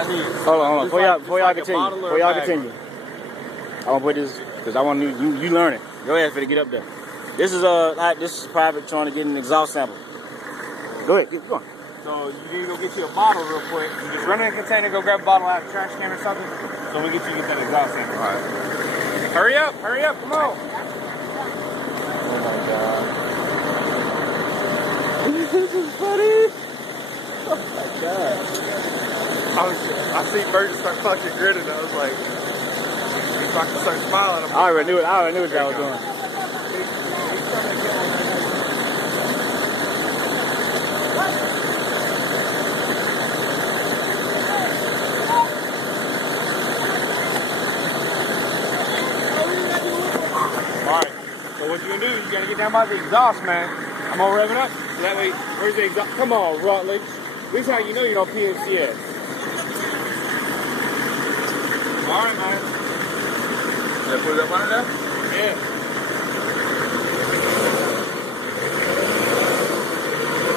I need. Hold on. Before y'all continue, I want to put this because I want you learn it. Go ahead, finna get up there. This is private trying to get an exhaust sample. Go ahead, keep going. So you need to go get you a bottle real quick. You just run in the container, go grab a bottle out of the trash can or something. So we get that exhaust sample. All right. Hurry up, come on. Oh my God. This is funny. Oh my God. I see Burgess start fucking grinning. I was like, he's about to start smiling. I already knew what y'all was doing. Alright, so what you gonna do is you gotta get down by the exhaust, man. I'm gonna rev it up. So that way, where's the exhaust? Come on, Rutledge. This is how you know you're on PNCS. Alright, man. Did I put it up under there? Yeah.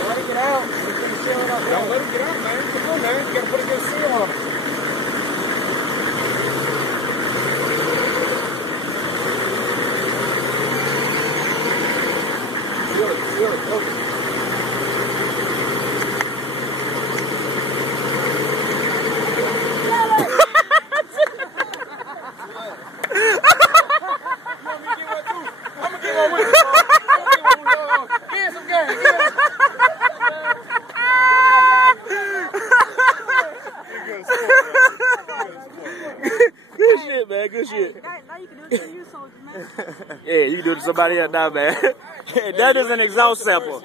Let it get out. Don't let it get out, man. Come on, man. You gotta put a good seal on it. Good shit, man. Good shit. Now you can do it to you, soldier, man. Yeah, you can do it to somebody else now, man. That is an exhaust sample.